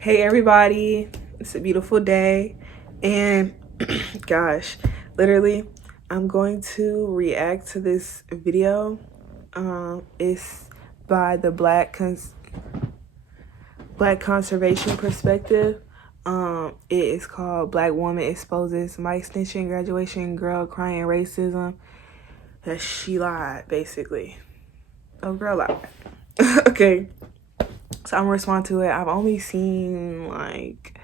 Hey everybody, it's a beautiful day, and gosh, literally I'm going to react to this video. It's by the Black Conservation Perspective. It is called Black Woman Exposes My Extension Graduation Girl Crying Racism. That she lied, basically. Oh, girl lied. Okay. So I'm gonna respond to it. I've only seen like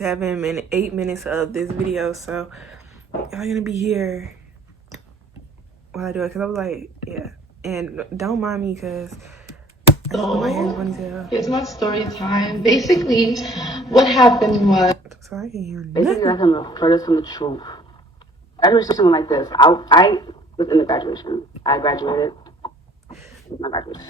8 minutes of this video, so y'all gonna be here while I do it, because I was like, yeah. And don't mind me, because I just put my hair in a ponytail. Here's my story time. Basically, what happened was... Sorry, I can't hear nothing. Basically, that's the furthest from the truth. Graduation went like this. I was in the graduation. I graduated.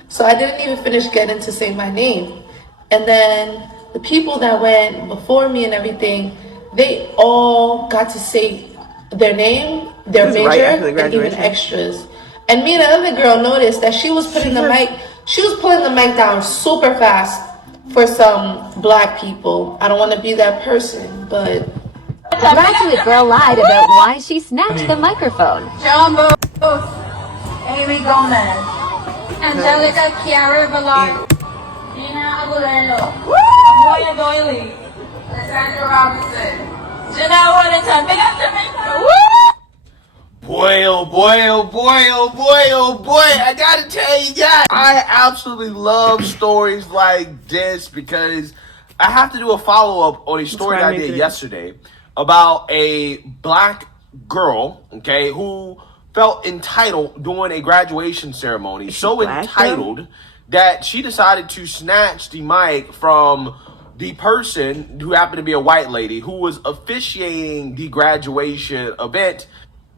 So I didn't even finish getting to say my name. And then the people that went before me and everything, they all got to say their name, their major, and even extras. And me and the other girl noticed that she was putting the mic, she was pulling the mic down super fast for some black people. I don't want to be that person, but... The graduate girl lied about why she snatched the microphone. Jumbo, Amy Gomez, Angelica Kiara Ballard, Gina Agulero, Moya Doily, Alexandra Robinson, Janelle Wellington. Big up Jamaica. Boy, oh boy, oh boy, oh boy, oh boy. I gotta tell you guys, I absolutely love stories like this because I have to do a follow-up on a story I did yesterday about a black girl, okay, who felt entitled during a graduation ceremony. So entitled that she decided to snatch the mic from the person who happened to be a white lady who was officiating the graduation event,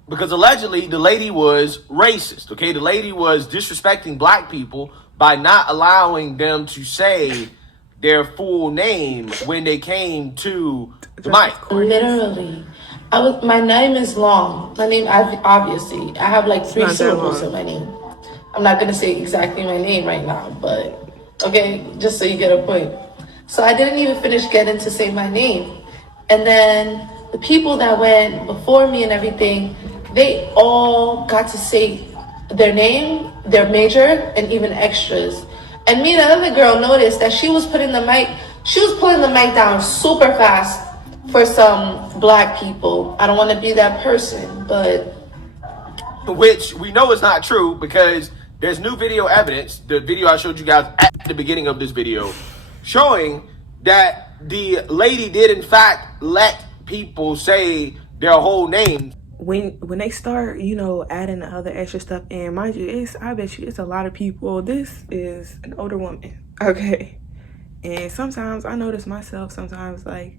because allegedly the lady was racist, okay? The lady was disrespecting black people by not allowing them to say their full name when they came to the mic. Literally. My name is long. My name, obviously, I have like 3 syllables in my name. I'm not going to say exactly my name right now, but okay, just so you get a point. So I didn't even finish getting to say my name. And then the people that went before me and everything, they all got to say their name, their major, and even extras. And me and the other girl noticed that she was pulling the mic down super fast for some black people. I don't want to be that person, but... Which we know is not true, because there's new video evidence, the video I showed you guys at the beginning of this video, showing that the lady did in fact let people say their whole name. When they start, you know, adding the other extra stuff in, mind you, I bet you it's a lot of people. This is an older woman, okay? And sometimes I notice myself sometimes, like,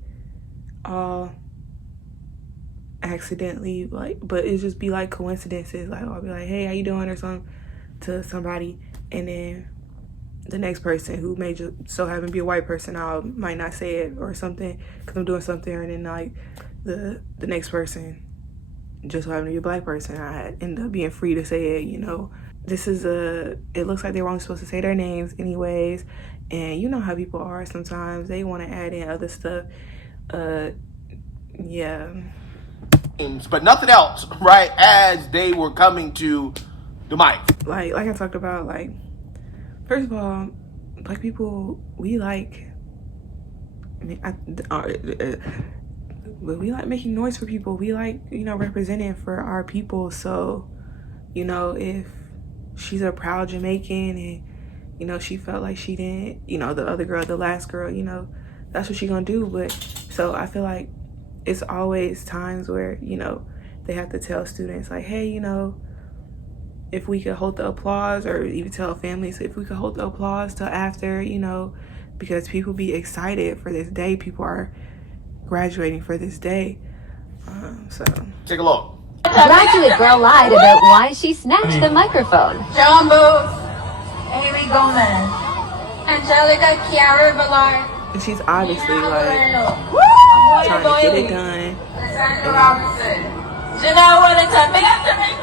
accidentally, like, but it just be like coincidences. Like, I'll be like, hey, how you doing, or something to somebody, and then the next person, who may just so happen to be a white person, I might not say it or something because I'm doing something, and then like the next person just so happened to be a black person, I end up being free to say it. You know, it looks like they were only supposed to say their names anyways, and you know how people are sometimes, they want to add in other stuff. Yeah, but nothing else, right? As they were coming to the mic, like I talked about, like, first of all, black people, we like, we like making noise for people. We like, you know, representing for our people. So, you know, if she's a proud Jamaican and, you know, she felt like she didn't, you know, the other girl, the last girl, you know, that's what she gonna do. But so I feel like it's always times where, you know, they have to tell students like, hey, you know, if we could hold the applause, or even tell families if we could hold the applause till after, you know, because people be excited for this day. People are graduating for this day. So take a look. The graduate girl lied about why she snatched the microphone. Jumbo, Amy Gomez, Angelica Kiara Ballard, and she's obviously like trying to get it done. Alexandra Robinson, Janelle Wellington. Big up Jamaica.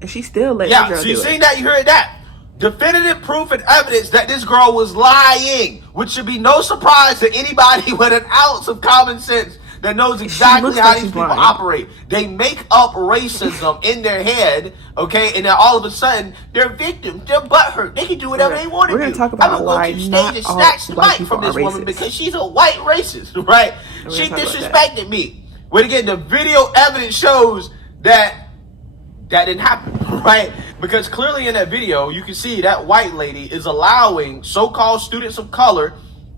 And she still let you seen that, you heard that. definitive proof and evidence that this girl was lying, which should be no surprise to anybody with an ounce of common sense that knows exactly how these people operate. They make up racism in their head, okay, and then all of a sudden they're victims. They're butthurt. They can do whatever they want to do. We're gonna talk about why not all white people are racist because she's a white racist, right? She disrespected me. But again, the video evidence shows that didn't happen, right? Because clearly in that video, you can see that white lady is allowing so-called students of color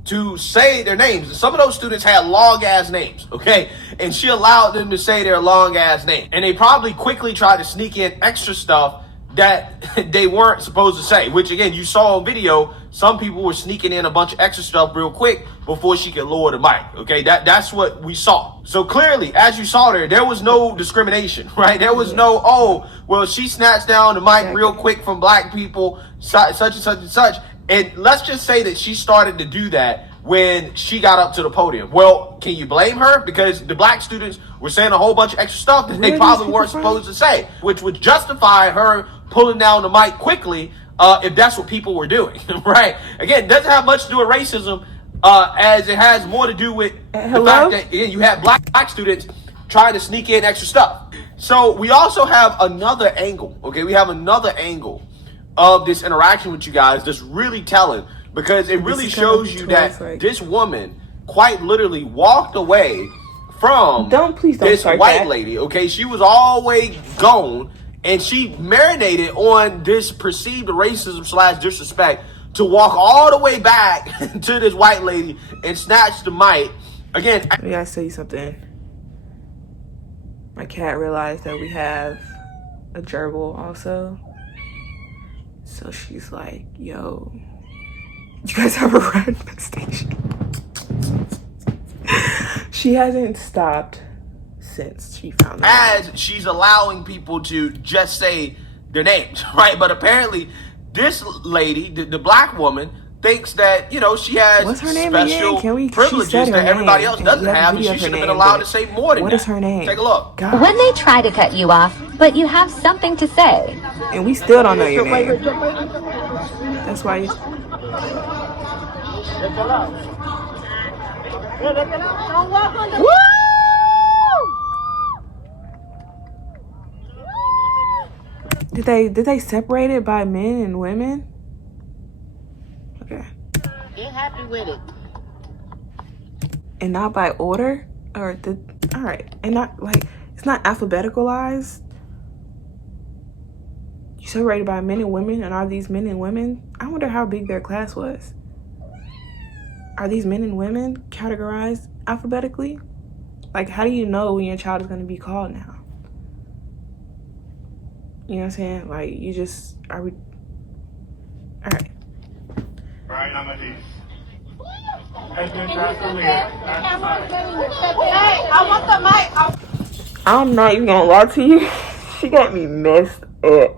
to say their names. And some of those students had long-ass names, okay? And she allowed them to say their long-ass name. And they probably quickly tried to sneak in extra stuff that they weren't supposed to say, which again, you saw on video, some people were sneaking in a bunch of extra stuff real quick before she could lower the mic, okay? That's what we saw. So clearly, as you saw there was no discrimination, right? There was no, oh, well, she snatched down the mic real quick from black people, such and such and such. And let's just say that she started to do that when she got up to the podium. Well, can you blame her? Because the black students were saying a whole bunch of extra stuff that they probably weren't supposed to say, which would justify her pulling down the mic quickly if that's what people were doing, right? Again, it doesn't have much to do with racism as it has more to do with the fact that, again, you have black students trying to sneak in extra stuff. So we also have another angle, okay? We have another angle of this interaction with you guys that's really telling, because it really shows you that this woman quite literally walked away from this white lady, okay? She was always gone, and she marinated on this perceived racism / disrespect to walk all the way back to this white lady and snatch the mic. Again, let me tell you something. My cat realized that we have a gerbil also. So she's like, yo, you guys have a rat infestation. She hasn't stopped since she found that. As she's allowing people to just say their names, right? But apparently this lady, the black woman, thinks that, you know, she has special privileges that everybody else doesn't have, and she should have been allowed to say more than that. What is her name? Take a look. God. When they try to cut you off, but you have something to say. And we still don't know your name. That's why Woo! Did they separate it by men and women? Okay. Get happy with it. And not by order? Or all right. And not like, it's not alphabeticalized. You separated by men and women, and are these men and women? I wonder how big their class was. Are these men and women categorized alphabetically? Like, how do you know when your child is going to be called now? You know what I'm saying? Like, you just, are we, all right. Right, I'm a I want the mic. I'm not even gonna lie to you. She got me messed up.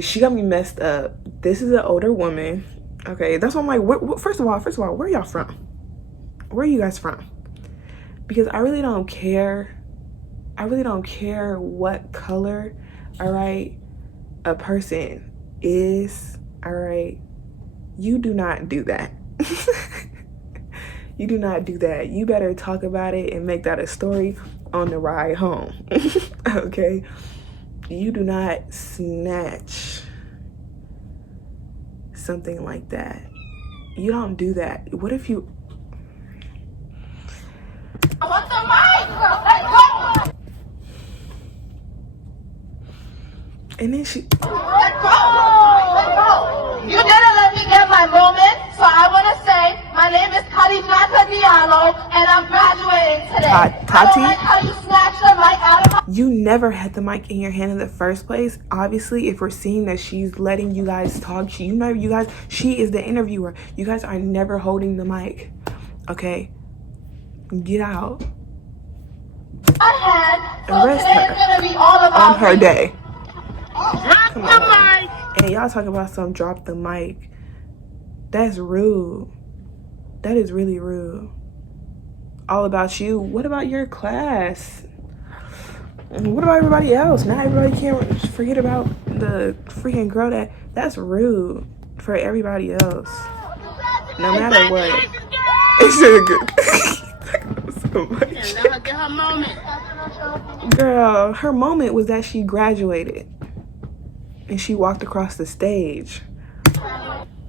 She got me messed up. This is an older woman. Okay, that's why I'm like, first of all, where are y'all from? Where are you guys from? Because I really don't care. I really don't care what color, all right, a person is, all right. You do not do that. You do not do that. You better talk about it and make that a story on the ride home. Okay? You do not snatch something like that. You don't do that. What if you... I want the mic. Let go. And then she... Let go. You didn't let me get my moment, so I want to say my name is Karinata Diallo, and I'm graduating today. Tati? I don't like how you snatched the mic out of my... You never had the mic in your hand in the first place. Obviously, if we're seeing that she's letting you guys talk, she is the interviewer. You guys are never holding the mic. Okay? Get out. Arrest her Gonna be all about on her me. day. Drop Come the on. mic. And y'all talking about some drop the mic. That's rude. That is really rude. All about you. What about your class? What about everybody else? Not everybody can't forget about the freaking girl that's rude for everybody else. No matter what. It's so much. Let her get her moment. Girl, her moment was that she graduated and she walked across the stage.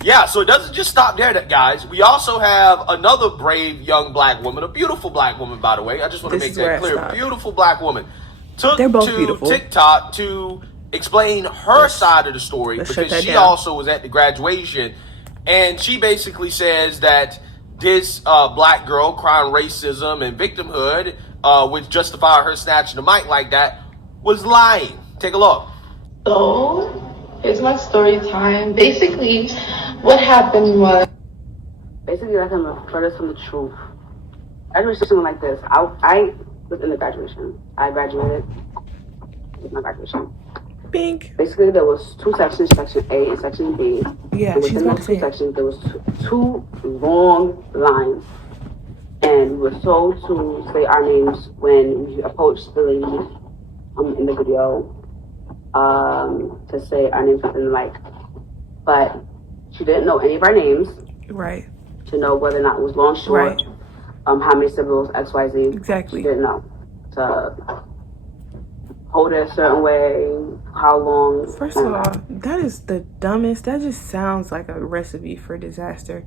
Yeah, so it doesn't just stop there, guys. We also have another brave young black woman, a beautiful black woman, by the way. I just want to make that clear. Beautiful black woman. They're both beautiful. TikTok to explain her side of the story because she also was at the graduation, and she basically says that this black girl crying racism and victimhood, which justify her snatching the mic like that, was lying. Take a look. So, here's my story time. Basically, what happened was... Basically, like I'm furthest from the truth. Graduation like this. I was in the graduation. I graduated with my graduation. Pink. Basically, there was two sections, Section A and Section B. Yeah, and within those two sections, there was two long lines. And we were told to say our names when we approached the lady in the video. To say our names within the mic. But she didn't know any of our names. Right. To know whether or not it was long, short. Right. How many siblings, X, Y, Z. Exactly. She didn't know. To hold it a certain way, how long. First of all, that is the dumbest. That just sounds like a recipe for disaster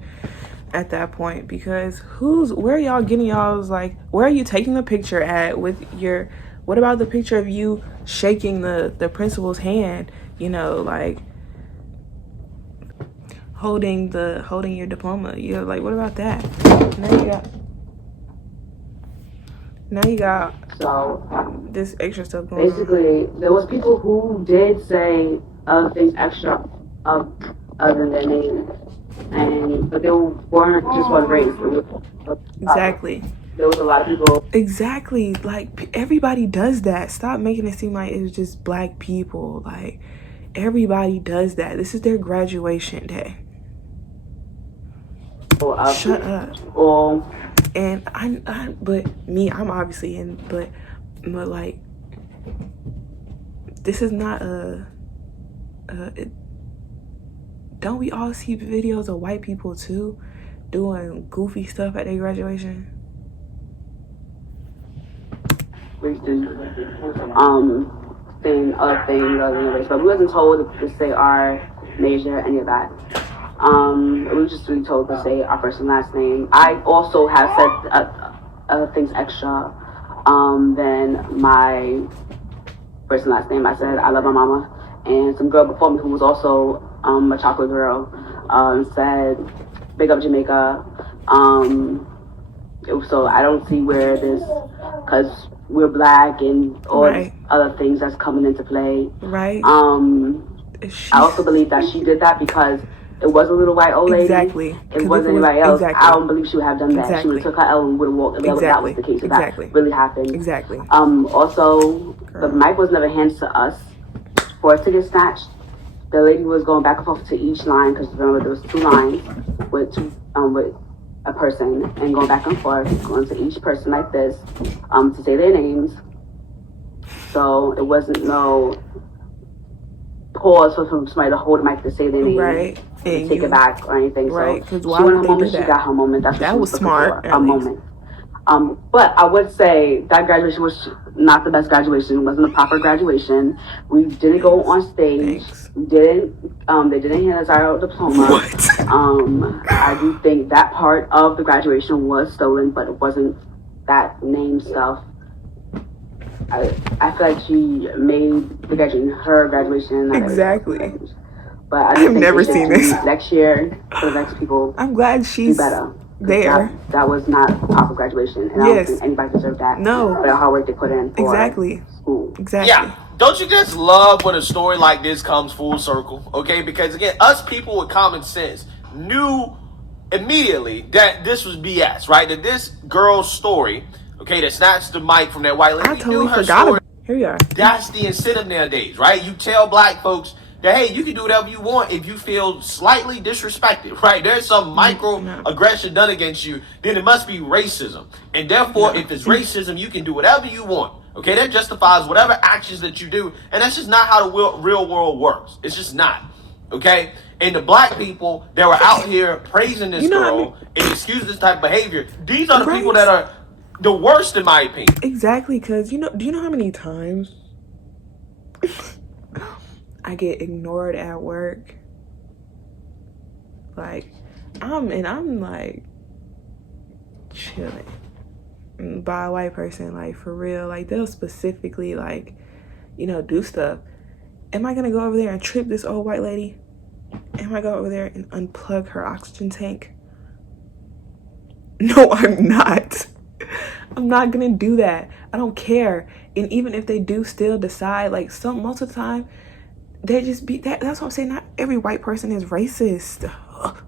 at that point, because where are y'all getting y'all's, like, where are you taking the picture at with your, what about the picture of you shaking the principal's hand, you know, like holding your diploma, you know, like, what about that? Now you got so this extra stuff going basically on. There was people who did say other things extra other than their name, but they weren't just one race. Exactly. There was a lot of people. Exactly. Like, everybody does that. Stop making it seem like it's just black people. Like, everybody does that. This is their graduation day. Shut up. And I'm obviously in, but like, this is not don't we all see videos of white people too doing goofy stuff at their graduation? Saying other things other than race, but we wasn't told to say our major, any of that. We were just really told to say our first and last name. I also have said other things extra than my first and last name. I said I love my mama, and some girl before me who was also a chocolate girl said big up Jamaica. So I don't see where this, because we're black and all other things that's coming into play. Right. I also believe that she did that because it was a little white old lady. Exactly. It wasn't anybody else. I don't believe she would have done that. She would have took her L and would have walked away. That was the case. That really happened. Exactly. Also, the mic was never handed to us for us to get snatched. The lady was going back and forth to each line, because remember there was two lines with a person, and going back and forth, going to each person like this to say their names. So it wasn't no pause for somebody to hold the mic to say their name, right, and take it back or anything. Right, so she won her moment. She got her moment. That's that was smart. A moment. But I would say that graduation was not the best graduation. It wasn't a proper graduation. We didn't go on stage. We didn't. They didn't hand us our diploma. What? I do think that part of the was stolen, but it wasn't that name stuff. I feel like she made the her graduation. Exactly. But I've never seen this. Next year, for the next people, I'm glad she's better. There. That was not a proper graduation, and I don't think anybody deserved that. No. For the hard work they put in for school. Exactly. Yeah. Don't you just love when a story like this comes full circle? Okay, because again, us people with common sense knew immediately that this was BS, right? That this girl's story, okay, that snatched the mic from that white lady. I totally forgot about it. Here we are. That's the incentive nowadays, right? You tell black folks that, hey, you can do whatever you want if you feel slightly disrespected, right? There's some microaggression done against you, then it must be racism. And therefore, if it's racism, you can do whatever you want. Okay, that justifies whatever actions that you do, and that's just not how the real world works. It's just not. Okay, and the black people that were out here praising this girl and excuse this type of behavior, these are the people that are the worst, in my opinion. Exactly, because do you know how many times I get ignored at work? Like, I'm like chilling by a white person, like for real. Like, they'll specifically like, do stuff. Am I gonna go over there and trip this old white lady? Am I go over there and unplug her oxygen tank? No, I'm not. I'm not gonna do that. I don't care. And even if they do still decide, like most of the time, they just be that. That's what I'm saying. Not every white person is racist. Ugh.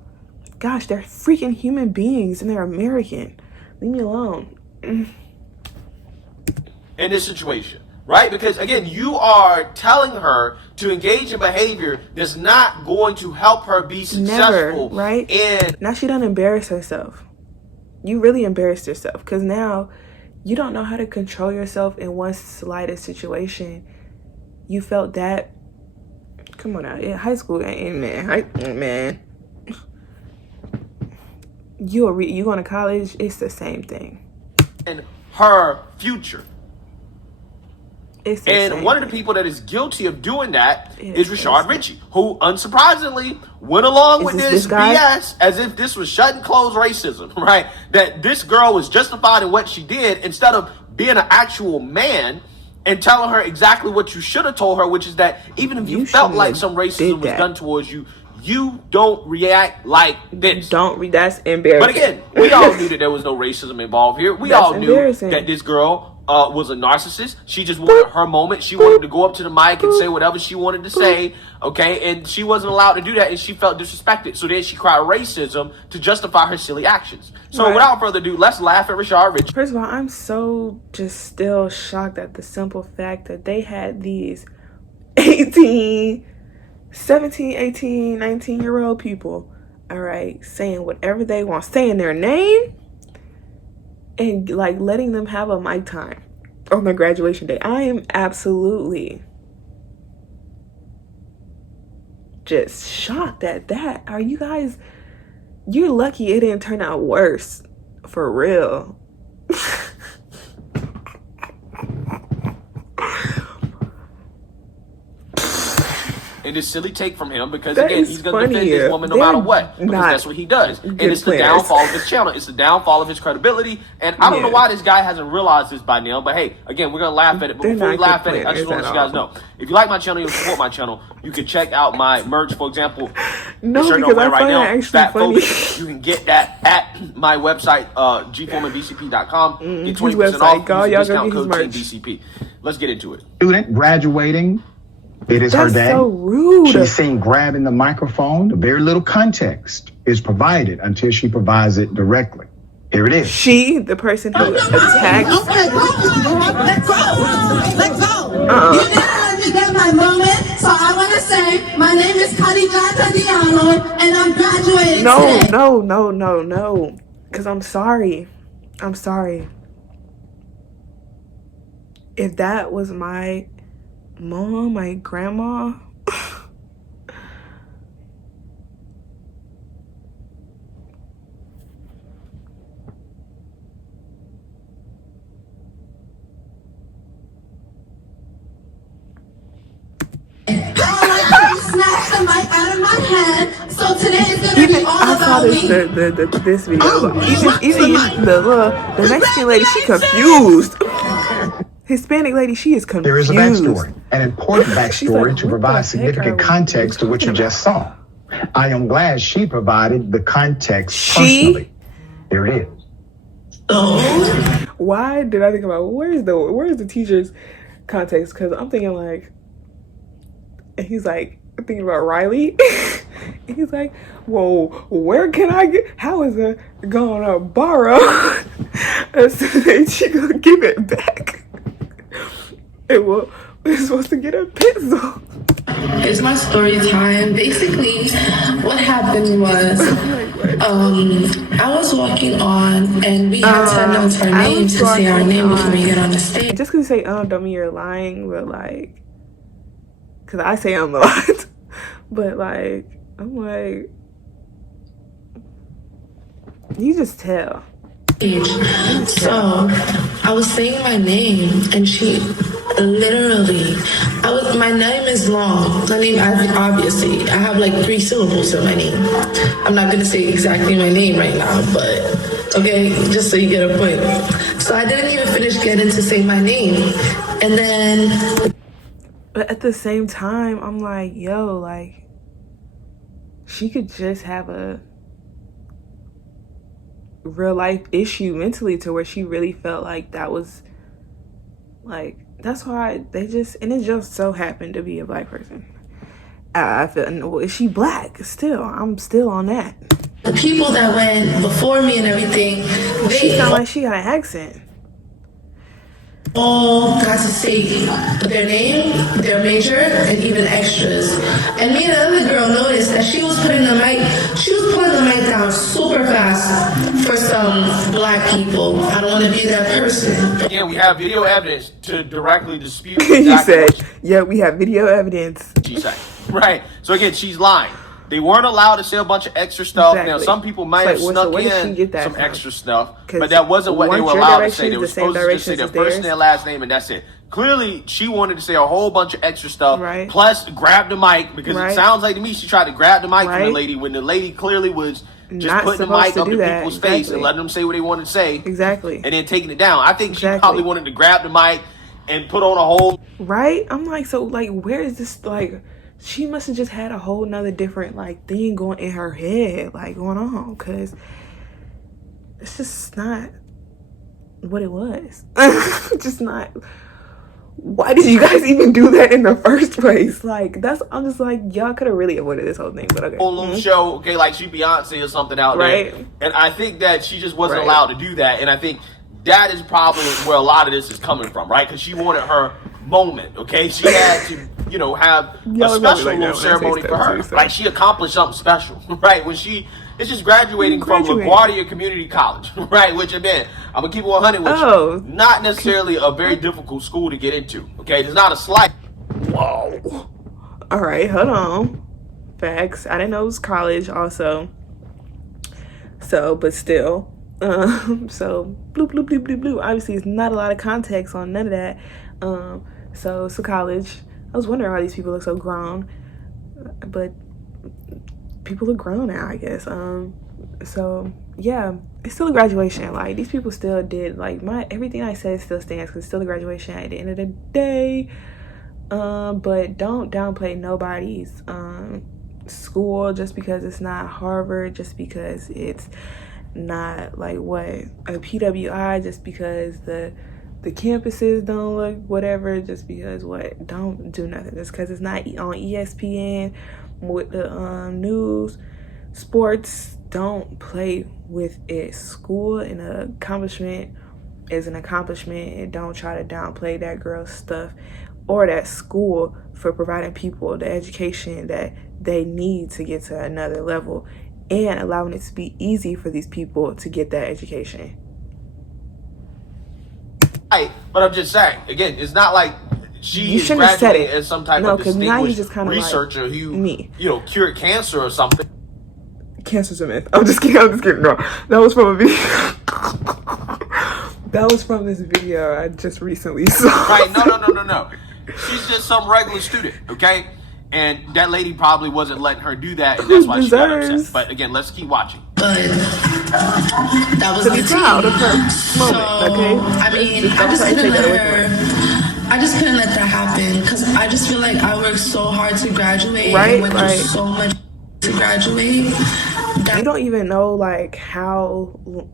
Gosh, they're freaking human beings and they're American. Leave me alone. In this situation, right? Because again, you are telling her to engage in behavior that's not going to help her be successful. Never, right? And now she done embarrass herself. You really embarrassed yourself, because now you don't know how to control yourself in one slightest situation. You felt that. Come on now, in high school, man. You going to college? It's the same thing. And her future. And one of the people that is guilty of doing that is Rashad Richey, who unsurprisingly went along with this BS as if this was shut and closed racism, right? That this girl was justified in what she did, instead of being an actual man and telling her exactly what you should have told her, which is that even if you felt like some racism was done towards you, you don't react like this. That's embarrassing. But again, we all knew that there was no racism involved here. We all knew that this girl was a narcissist. She just wanted her moment. She wanted to go up to the mic and say whatever she wanted to say, okay? And she wasn't allowed to do that, and she felt disrespected. So then she cried racism to justify her silly actions. So without further ado, let's laugh at Rashad Richey. First of all, I'm so just still shocked at the simple fact that they had these 17, 18, 19-year-old people, all right, saying whatever they want, saying their name, and like letting them have a mic time on their graduation day. I am absolutely just shocked at that. Are you guys, you're lucky it didn't turn out worse, for real. And this silly take from him, because again, he's going to defend this woman no matter what, because that's what he does. And it's the downfall of his channel. It's the downfall of his credibility. And I don't know why this guy hasn't realized this by now, but hey, again, we're going to laugh at it. But before we laugh at it, I just want to let you guys know, if you like my channel, you support my channel, you can check out my merch. For example, no, because I find it actually funny. You can get that at my website, gforemanbcp.com. Get 20% off. Use the discount code TBCP. Let's get into it. Student graduating. It is her day. That's so rude. She's seen grabbing the microphone. Very little context is provided until she provides it directly. Here it is. She, the person who attacked. Okay, let go. You didn't let me get my moment, so I want to say my name is Khadijah Diallo, and I'm graduating today. No. Because I'm sorry. If that was my mom, my grandma, snatched the mic out of my hand, so today is gonna be all about me. This video. Even the Mexican lady, she confused. Hispanic lady, she is confused. There is a backstory, an important backstory to provide significant context to what you just saw. I am glad she provided the context personally. Here it is. Why did I think about where's the teacher's context? Because I'm thinking like, and he's like, I'm thinking about Riley. And he's like, whoa, where can I get, how is it gonna borrow? And so then she gonna give it back. It's supposed to get a pencil. It's my story time. Basically, what happened was, I was walking on, and we had to announce our names to say our name before we get on the stage. Just because you say don't mean you're lying, but like, because I say a lot, but like, I'm like, you just tell. So I was saying my name, and she literally, my name is long. My name, obviously, I have like 3 syllables in my name. I'm not gonna say exactly my name right now, but okay, just so you get a point. So I didn't even finish getting to say my name, and then. But at the same time, I'm like, yo, like, she could just have a real life issue mentally to where she really felt like that was like, that's why they just, and it just so happened to be a black person. I feel, well, is she black? Still, I'm still on that. The people that went before me and everything, She sound like she got an accent. All got to say their name, their major, and even extras. And me and the other girl noticed that she was pulling the mic down super fast for some black people. I don't want to be that person. Again, we have video evidence to directly dispute He said, yeah, we have video evidence. She said, right. So again, she's lying. They weren't allowed to say a bunch of extra stuff. Exactly. Now, some people might have snuck in some from? extra stuff, but that wasn't what they were allowed to say. They were supposed to just say their first and their last name, and that's it. Clearly, she wanted to say a whole bunch of extra stuff, right. Plus grab the mic, because it sounds like to me she tried to grab the mic from the lady when the lady clearly was just not putting the mic up to people's face and letting them say what they wanted to say. Exactly. And then taking it down. I think she probably wanted to grab the mic and put on a whole... Right? I'm like, so, like, where is this, like... She must have just had a whole nother different like thing going in her head, like going on, because it's just not what it was. Just not. Why did you guys even do that in the first place? Like, that's, I'm just like, y'all could have really avoided this whole thing, but okay. Whole little show, okay, like she Beyonce or something out there. And I think that she just wasn't allowed to do that, and I think that is probably where a lot of this is coming from, right? Because she wanted her moment, okay? She had to, you know, have a special little ceremony for her. Like, she accomplished something special, right? When she is just graduating from LaGuardia Community College, right? Which, again, I'm going to keep it 100 with you. Not necessarily a very difficult school to get into, okay? There's not a slight... Whoa. All right, hold on. Facts. I didn't know it was college also. So, but still. So, bloop, bloop, bloop, bloop, bloop. Obviously, it's not a lot of context on none of that. So it's a college. I was wondering why these people look so grown, but people are grown now, I guess. So yeah, it's still a graduation. Like, these people still did, like, everything I said still stands, because it's still a graduation at the end of the day. But don't downplay nobody's school just because it's not Harvard, just because it's not like what a PWI, just because the campuses don't look whatever, just because what, don't do nothing just because it's not on ESPN with the news. Sports, don't play with it. School and an accomplishment is an accomplishment, and don't try to downplay that girl's stuff or that school for providing people the education that they need to get to another level and allowing it to be easy for these people to get that education. But I'm just saying, again, it's not like she is graduating as some type of distinguished researcher like who, you know, cured cancer or something. Cancer's a myth. I'm just kidding. No, that was from a video. That was from this video I just recently saw. Right? No. She's just some regular student, okay? And that lady probably wasn't letting her do that, and that's why she got upset. But again, let's keep watching. But that was to be proud of her moment, okay? I mean, I just couldn't let that happen, because I just feel like I worked so hard to graduate. Right, and went through so much to graduate. You don't even know like how. All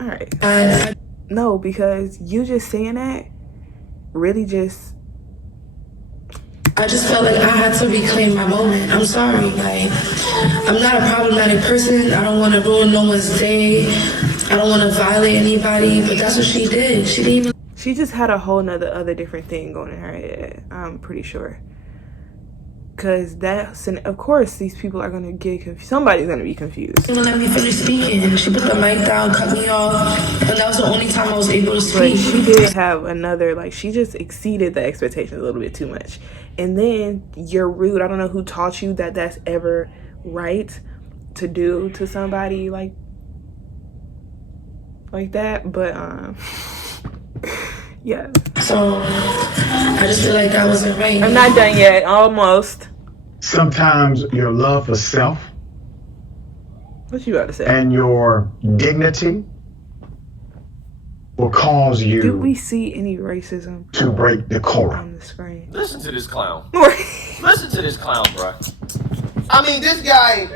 right. No, because you just saying that really just. I just felt like I had to reclaim my moment. I'm sorry, like, I'm not a problematic person. I don't want to ruin no one's day. I don't want to violate anybody, but that's what she did. She didn't even... She just had a whole other different thing going in her head, I'm pretty sure. Because that's, of course, these people are going to get confused. Somebody's going to be confused. She wouldn't let me finish speaking. She put the mic down, cut me off, and that was the only time I was able to speak. But she did have another, like, she just exceeded the expectations a little bit too much. And then you're rude. I don't know who taught you that that's ever right to do to somebody like that. But, yeah. So, I just feel like that wasn't right. I'm not done yet. Almost. Sometimes your love for self. What you about to say? And your dignity will cause you. Do we see any racism to break decorum on the screen? Listen to this clown. Listen to this clown, bro. I mean, this guy,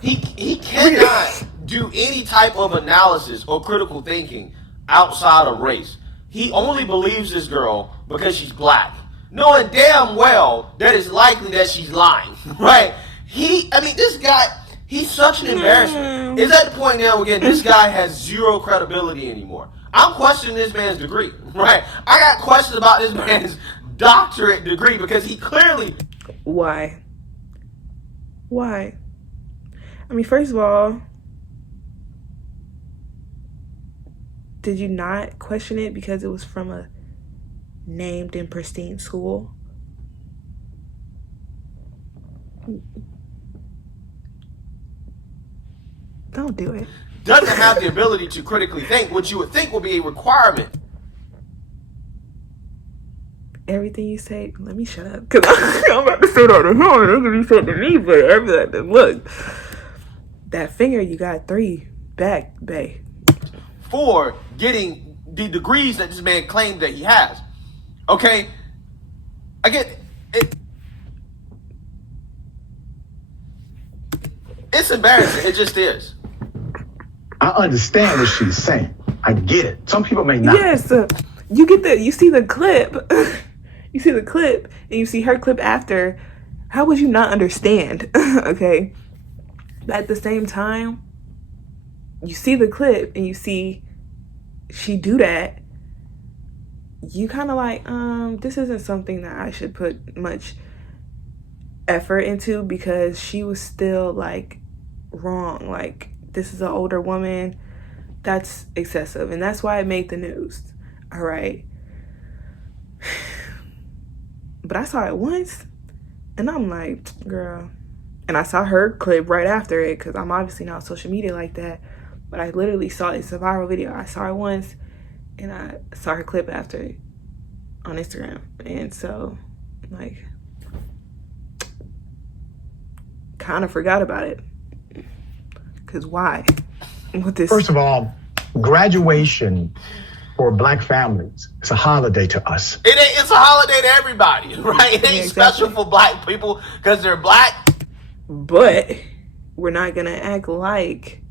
he cannot do any type of analysis or critical thinking outside of race. He only believes this girl because she's black, knowing damn well that it's likely that she's lying, right? This guy, he's such an embarrassment. It's at the point now, again, this guy has zero credibility anymore. I'm questioning this man's degree, right? I got questions about this man's doctorate degree because he clearly... Why? I mean, first of all, did you not question it because it was from a named and pristine school? Don't do it. Doesn't have the ability to critically think, which you would think would be a requirement. Everything you say, let me shut up, because I'm about to say that to him, and you said to me, but everything, look, that finger, you got 3 back, bae. For getting the degrees that this man claimed that he has. Okay? Again, it's embarrassing. It just is. I understand what she's saying. I get it. Some people may not. Yes, you see the clip. You see the clip, and you see her clip after. How would you not understand? Okay? But at the same time, you see the clip, and you see she do that. You kind of like, this isn't something that I should put much effort into, because she was still, like, wrong. Like, this is an older woman. That's excessive, and that's why it made the news. All right? But I saw it once, and I'm like, girl. And I saw her clip right after it, because I'm obviously not on social media like that. But I literally saw it. It's a viral video. I saw it once, and I saw her clip after it on Instagram. And so, like, kind of forgot about it. Because why? With this? First of all, graduation for Black families, it's a holiday to us. It's a holiday to everybody, right? It ain't special for Black people because they're Black. But we're not going to act like,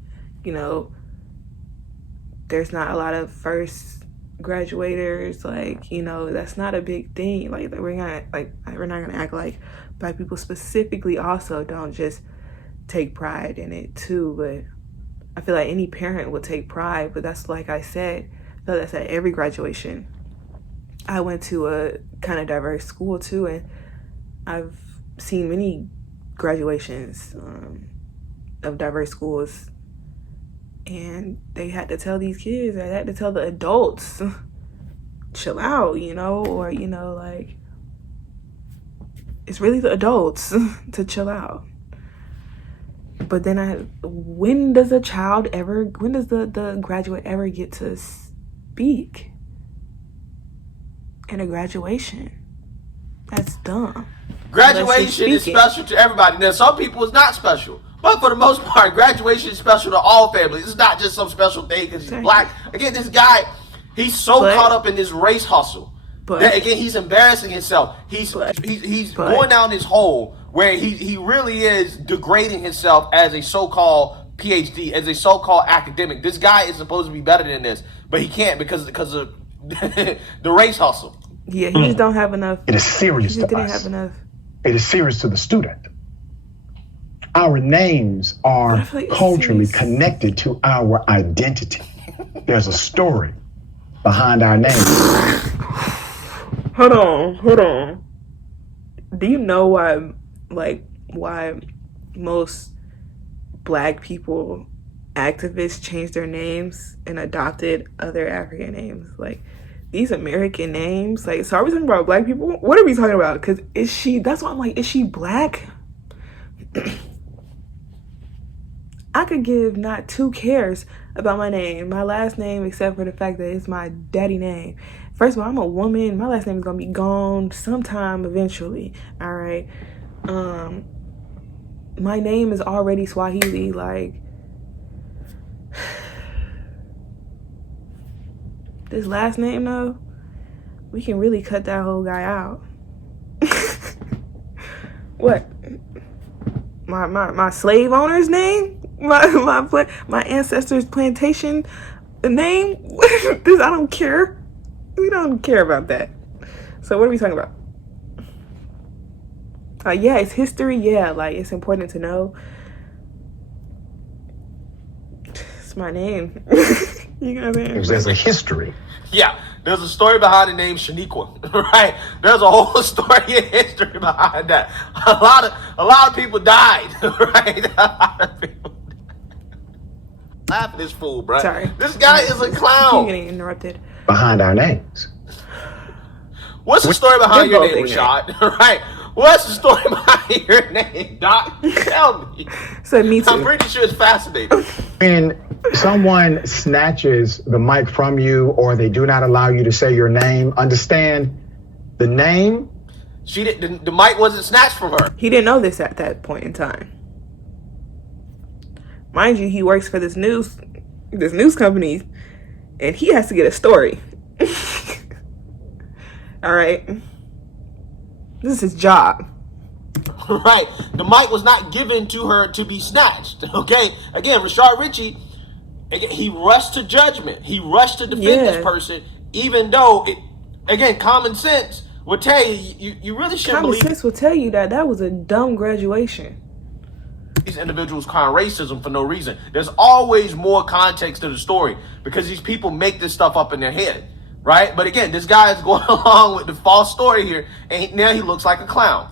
there's not a lot of first graduators. Like, that's not a big thing. Like, we're not going to act like Black people specifically also don't just take pride in it too. But I feel like any parent would take pride. But that's, like I said, that's at every graduation. I went to a kind of diverse school too, and I've seen many graduations of diverse schools, and they had to tell these kids, they had to tell the adults, chill out, or like, it's really the adults to chill out. But then when does the graduate ever get to speak in a graduation? That's dumb. Graduation is special to everybody. Now, some people it's not special, but for the most part, graduation is special to all families. It's not just some special thing because he's Black. Again, this guy, he's caught up in this race hustle that, again, he's embarrassing himself. He's going down this hole where he really is degrading himself as a so-called PhD, as a so-called academic. This guy is supposed to be better than this, but he can't because of the race hustle. Yeah, he just don't have enough. It is serious to us. Have enough. It is serious to the student. Our names are culturally connected to our identity. There's a story behind our names. Hold on. Do you know why like why most Black people activists changed their names and adopted other African names. Like, these American names, like, so are we talking about Black people? What are we talking about? Because that's why I'm like, is she Black? I could give not two cares about my name, my last name, except for the fact that it's my daddy name. First of all, I'm a woman. My last name is gonna be gone sometime eventually. All right. My name is already Swahili. Like, this last name though, we can really cut that whole guy out. What? My slave owner's name? My ancestors' plantation name? I don't care. We don't care about that. So what are we talking about? Yeah, it's history. Yeah, like, it's important to know. It's my name. You know what I mean? There's a history. Yeah, there's a story behind the name Shaniqua, right? There's a whole story and history behind that. A lot of people died, right? A lot of people died. Laugh at this fool, bro. Sorry. This guy is a clown. You're getting interrupted. Behind our names. What's the story behind your name, Rashad? Right? What's the story behind your name, Doc? Tell me. So me too. I'm pretty sure it's fascinating. When someone snatches the mic from you or they do not allow you to say your name, understand the name. The mic wasn't snatched from her. He didn't know this at that point in time. Mind you, he works for this news company, and he has to get a story. All right. This is his job. Right. The mic was not given to her to be snatched. Okay. Again, Rashad Richey, he rushed to judgment. He rushed to defend this person, even though common sense would tell you really shouldn't believe. Common sense will tell you that was a dumb graduation. These individuals crying racism for no reason. There's always more context to the story because these people make this stuff up in their head. Right? But again, this guy is going along with the false story here, and now he looks like a clown.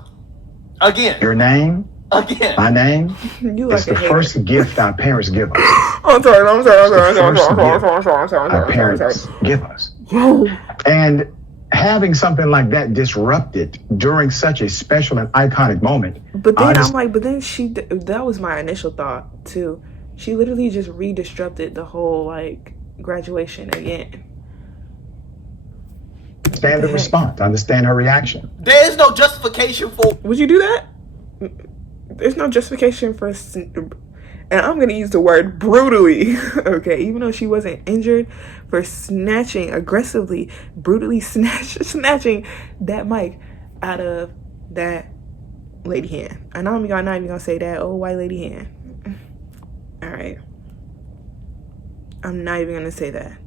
Again. Your name? Again. My name is the first gift our parents give us. I'm sorry. Our parents give us. And having something like that disrupted during such a special and iconic moment. But then that was my initial thought too. She literally just redistrupted the whole, like, graduation again. Understand the response. Understand her reaction. There is no justification for. Would you do that? There's no justification for, and I'm gonna use the word brutally. Okay, even though she wasn't injured, for aggressively, brutally snatching that mic out of that lady hand. And I'm not even gonna say that old white lady hand. All right, I'm not even gonna say that,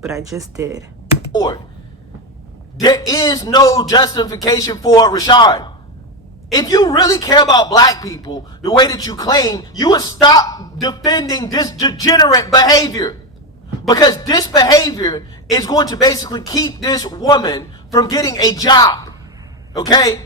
but I just did. There is no justification for Rashad. If you really care about black people the way that you claim, you would stop defending this degenerate behavior. Because this behavior is going to basically keep this woman from getting a job. Okay?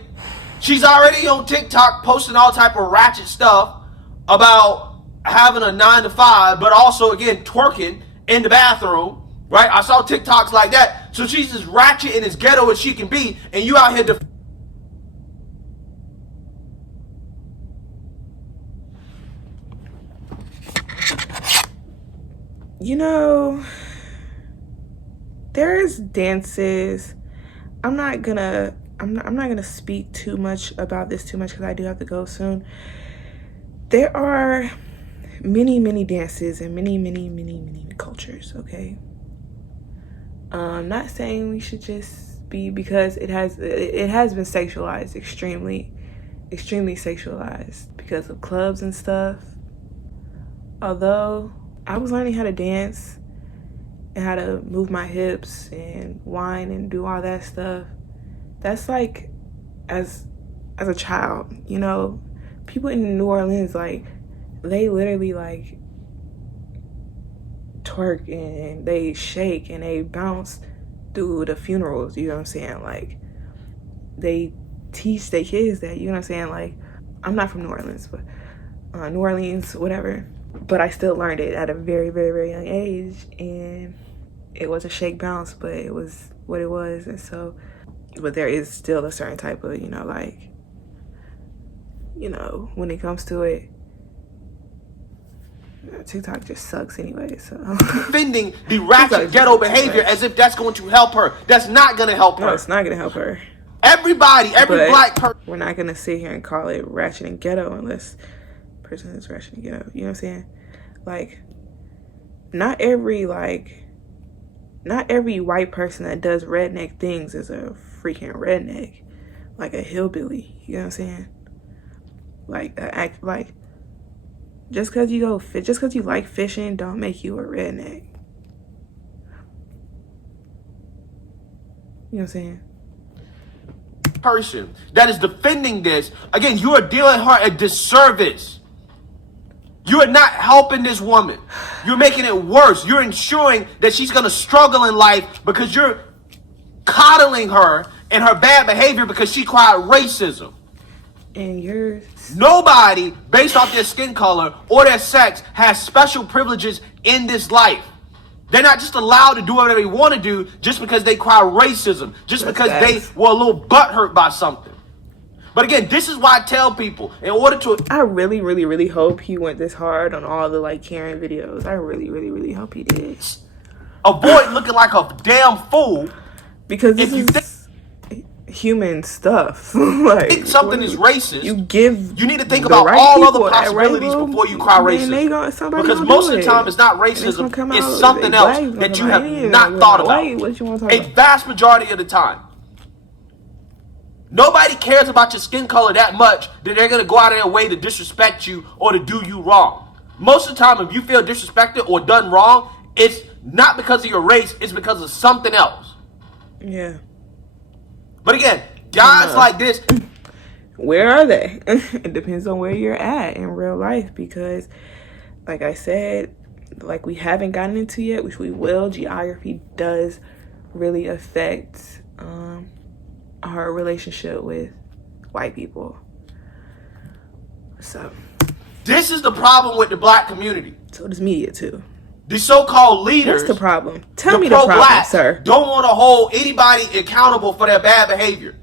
She's already on TikTok posting all type of ratchet stuff about having a 9-to-5, but also, again, twerking in the bathroom. Right? I saw TikToks like that. So she's as ratchet and as ghetto as she can be, and you out here You know, there's dances. I'm not gonna speak too much about this because I do have to go soon. There are many dances and many cultures, okay? I'm not saying we should just be, because it has been sexualized, extremely sexualized because of clubs and stuff. Although I was learning how to dance and how to move my hips and whine and do all that stuff, that's like as a child, you know, people in New Orleans, like, they literally like twerk and they shake and they bounce through the funerals, you know what I'm saying? Like, they teach their kids that, you know what I'm saying? Like, I'm not from New Orleans, but New Orleans, whatever. But I still learned it at a very, very, very young age. And it was a shake bounce, but it was what it was. And so, but there is still a certain type of, you know, like, you know, when it comes to it, TikTok just sucks anyway, so. Defending the ratchet ghetto behavior as if that's going to help her. That's not going to help her. No, it's not going to help her. Everybody, every black person. We're not going to sit here and call it ratchet and ghetto unless the person is ratchet and ghetto. You know what I'm saying? Like, not every white person that does redneck things is a freaking redneck. Like a hillbilly. You know what I'm saying? Like, just because you like fishing don't make you a redneck. You know what I'm saying? Person that is defending this, again, you are dealing her a disservice. You are not helping this woman. You're making it worse. You're ensuring that she's going to struggle in life because you're coddling her and her bad behavior because she cried racism. And yours. Nobody, based off their skin color or their sex, has special privileges in this life. They're not just allowed to do whatever they want to do just because they cry racism, just because they were a little butthurt by something. But again, this is why I tell people, in order to... I really, really, really hope he went this hard on all the, like, Karen videos. I really, really, really hope he did. Avoid looking like a damn fool. Because this is human stuff. Like, think something is racist, you need to think about right all other possibilities before you cry racism. Because most of the time it's not racism, it's something else that you have not thought about. A vast majority of the time. Nobody cares about your skin color that much that they're going to go out of their way to disrespect you or to do you wrong. Most of the time, if you feel disrespected or done wrong, it's not because of your race, it's because of something else. Yeah. But again, guys like this, where are they? It depends on where you're at in real life, because like I said, like we haven't gotten into yet, which we will, geography does really affect our relationship with white people. So this is the problem with the black community. So does media too. The so-called leaders. What's the problem? Tell me the problem, sir. Don't want to hold anybody accountable for their bad behavior.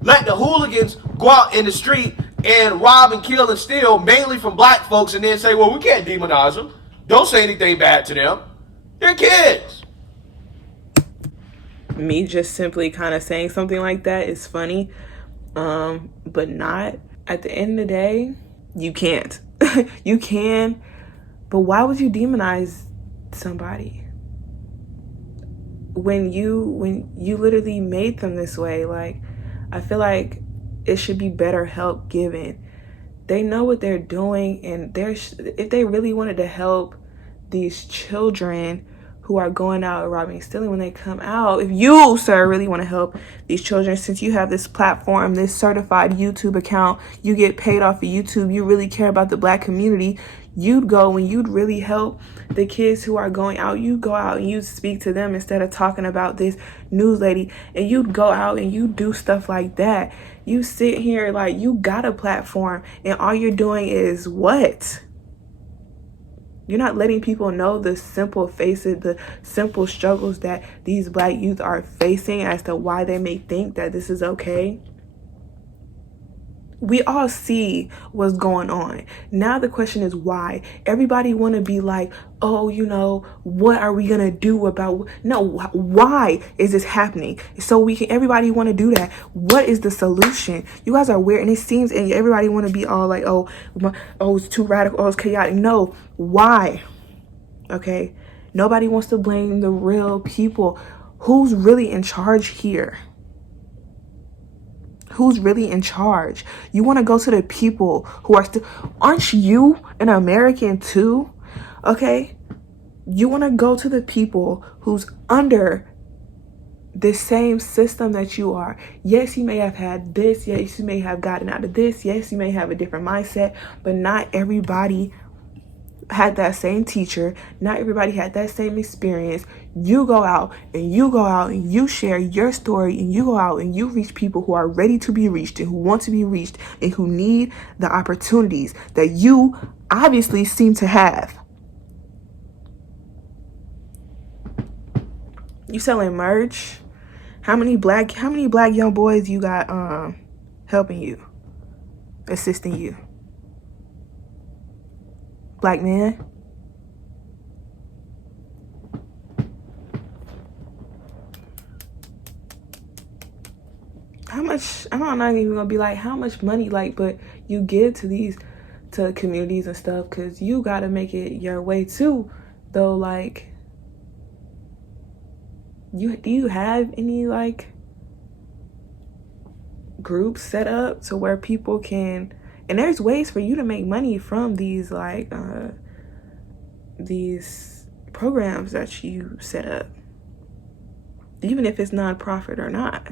Let the hooligans go out in the street and rob and kill and steal, mainly from black folks, and then say, well, we can't demonize them. Don't say anything bad to them. They're kids. Me just simply kind of saying something like that is funny, but not. At the end of the day, you can't. You can. But why would you demonize somebody when you literally made them this way? Like, I feel like it should be better help given. They know what they're doing, and if they really wanted to help these children who are going out and robbing and stealing when they come out, if you, sir, really want to help these children, since you have this platform, this certified YouTube account, you get paid off of YouTube, you really care about the black community, you'd go and you'd really help the kids who are going out. You'd go out and you'd speak to them instead of talking about this news lady, and you'd go out and you do stuff like that. You sit here like you got a platform, and all you're doing is what? You're not letting people know the simple faces, the simple struggles that these black youth are facing as to why they may think that this is okay. We all see what's going on. Now the question is why. Everybody want to be like, oh, you know, what are we going to do about... No, why is this happening? So everybody want to do that. What is the solution? You guys are weird, and it seems, and everybody want to be all like, oh, it's too radical, oh, it's chaotic. No, why? Okay? Nobody wants to blame the real people. Who's really in charge here? Who's really in charge? You want to go to the people who are still... Aren't you an American too? Okay? You want to go to the people who's under the same system that you are. Yes, you may have had this. Yes, you may have gotten out of this. Yes, you may have a different mindset. But not everybody had that same teacher. Not everybody had that same experience. You go out and you share your story, and you go out and you reach people who are ready to be reached and who want to be reached and who need the opportunities that you obviously seem to have. You selling merch? How many black young boys you got helping you, assisting you? Black man? How much, I'm not even gonna be like how much money, like, but you give to communities and stuff, because you gotta make it your way too, though. Like, do you have any like groups set up to where people can, and there's ways for you to make money from these like these programs that you set up, even if it's non-profit or not.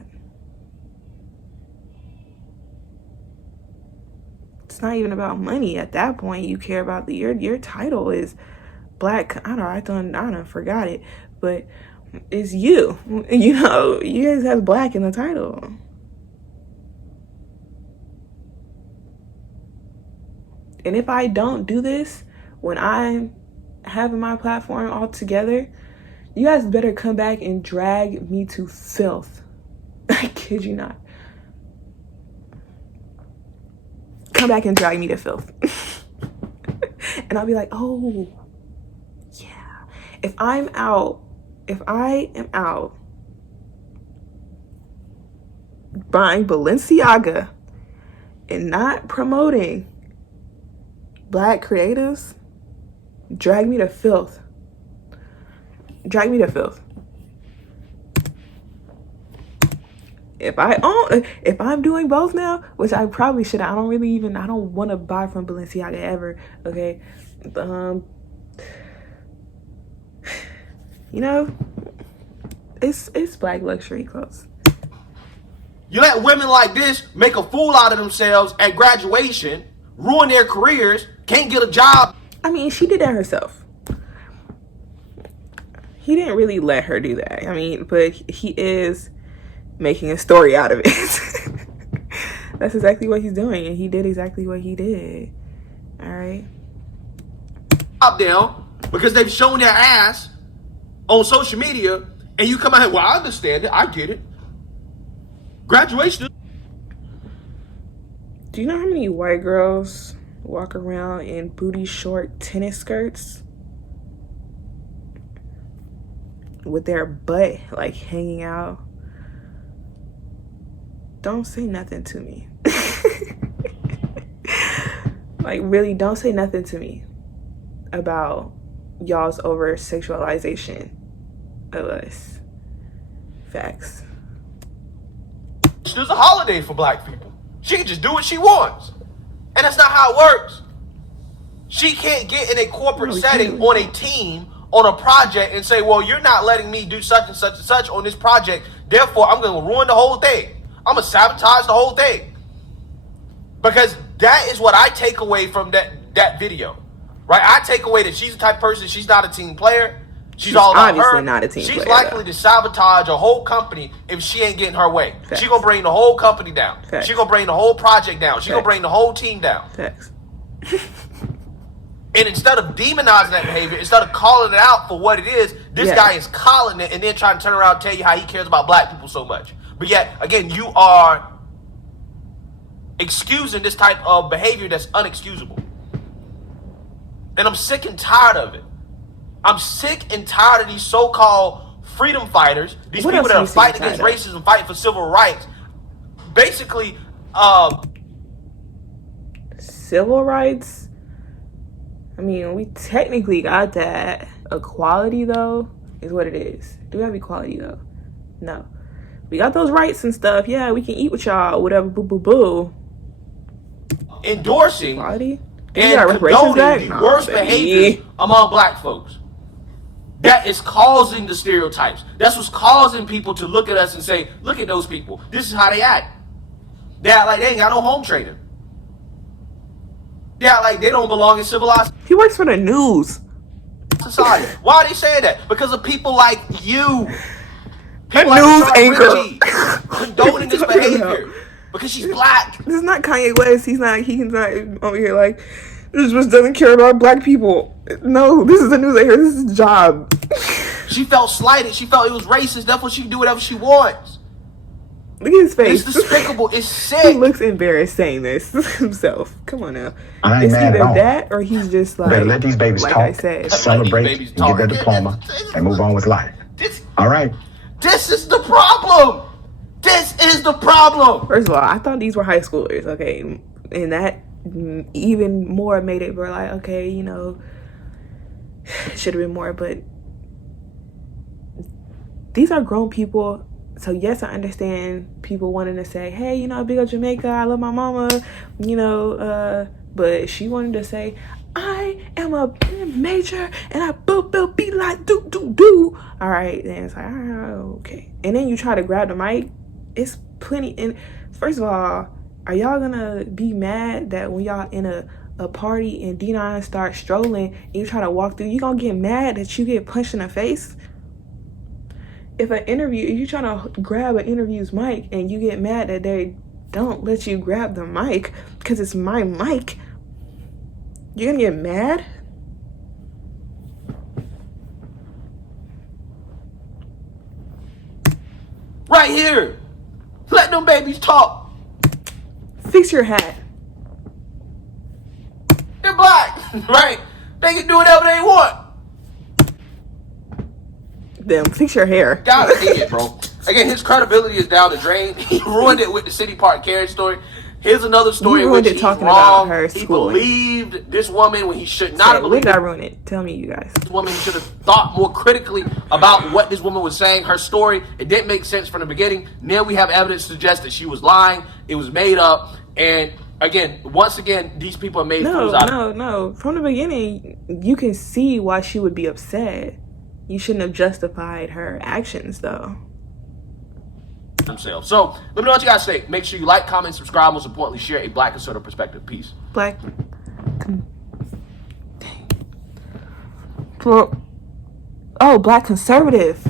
It's not even about money at that point. You care about your title is black. I don't forgot it, but it's you. You know, you guys have black in the title. And if I don't do this when I'm having my platform all together, you guys better come back and drag me to filth. I kid you not. Come back and drag me to filth. And I'll be like, oh, yeah. If I am out buying Balenciaga and not promoting black creatives, drag me to filth. Drag me to filth. If I'm doing both now, which I probably should, I don't want to buy from Balenciaga ever, okay? You know, it's black luxury clothes. You let women like this make a fool out of themselves at graduation, ruin their careers, can't get a job. I mean, she did that herself. He didn't really let her do that. I mean, but he is making a story out of it. That's exactly what he's doing, and he did exactly what he did. All right. Up down because they've shown their ass on social media, and you come out here, well, I understand it, I get it. Graduation. Do you know how many white girls walk around in booty short tennis skirts with their butt like hanging out? Don't say nothing to me. Like, really, don't say nothing to me about y'all's over sexualization of us. Facts. There's a holiday for black people. She can just do what she wants. And that's not how it works. She can't get in a corporate setting on a team, on a project, and say, well, you're not letting me do such and such and such on this project, therefore I'm going to ruin the whole thing. I'm going to sabotage the whole thing. Because that is what I take away from that video. Right? I take away that she's the type of person, she's not a team player. She's all about obviously her. Not a team she's player, likely though. to sabotage a whole company if she ain't getting her way. Facts. She going to bring the whole company down. Facts. She going to bring the whole project down. She going to bring the whole team down. Facts. And instead of demonizing that behavior, instead of calling it out for what it is, this guy is calling it and then trying to turn around and tell you how he cares about black people so much. But yet, again, you are excusing this type of behavior that's unexcusable. And I'm sick and tired of it. I'm sick and tired of these so-called freedom fighters, these people that are fighting against racism, fighting for civil rights. Basically, civil rights? I mean, we technically got that. Equality, though, is what it is. Do we have equality, though? No. We got those rights and stuff. Yeah, we can eat with y'all, whatever, boo, boo, boo. Endorsing equality? and condoning the worst behaviors among black folks. That is causing the stereotypes. That's what's causing people to look at us and say, look at those people. This is how they act. They act like they ain't got no home training. Yeah, like they don't belong in civilized He works for the news. society. Why are they saying that? Because of people like you. People A like news Rashad anchor. Richey condoning this behavior because she's black. This is not Kanye West. He's not over here like, this just doesn't care about black people. No, this is a news anchor. This is his job. She felt slighted. She felt it was racist. Therefore, she can do whatever she wants. Look at his face. It's despicable. It's sick. He looks embarrassed saying this himself. Come on now. I ain't It's mad either at all. that or he's just like, Better let these babies like talk, I said. celebrate, and get their diploma, and move on with life. All right? This is the problem. This is the problem. First of all, I thought these were high schoolers, okay? And that even more made it where like, okay, you know, should have been more, but these are grown people. So yes, I understand people wanting to say, hey, you know, big up Jamaica, I love my mama, you know, but she wanted to say, I am a major and I be like do. All right, then it's like, okay. And then you try to grab the mic. It's plenty. And first of all, are y'all gonna be mad that when y'all in a party and D9 starts strolling and you try to walk through, you gonna get mad that you get punched in the face? If you trying to grab an interview's mic and you get mad that they don't let you grab the mic because it's my mic, you're gonna get mad? Right here. Let them babies talk. Fix your hat. They're black, right? They can do whatever they want. Them, fix your hair. God, idiot, bro. Again, his credibility is down the drain. He ruined it with the City Park Karen story. Here's another story in which he's talking wrong. about her He schooling. believed this woman when he should not have When believed did I ruin it? Tell me, you guys. this woman. He should have thought more critically about what this woman was saying. Her story, it didn't make sense from the beginning. Now we have evidence to suggest that she was lying. It was made up. And again, once again, these people are made fools out of. No. From the beginning, you can see why she would be upset. You shouldn't have justified her actions, though. Themselves. So let me know what you guys think. Make sure you like, comment, subscribe. Most importantly, share a black conservative perspective. Peace. Black conservative.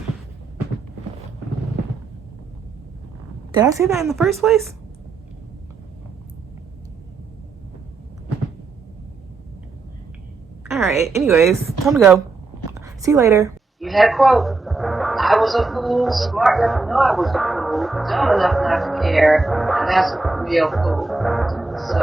Did I say that in the first place? All right. Anyways, time to go. See you later. You had a quote. I was a fool, smart enough to know I was a fool, dumb enough not to care, and that's a real fool. So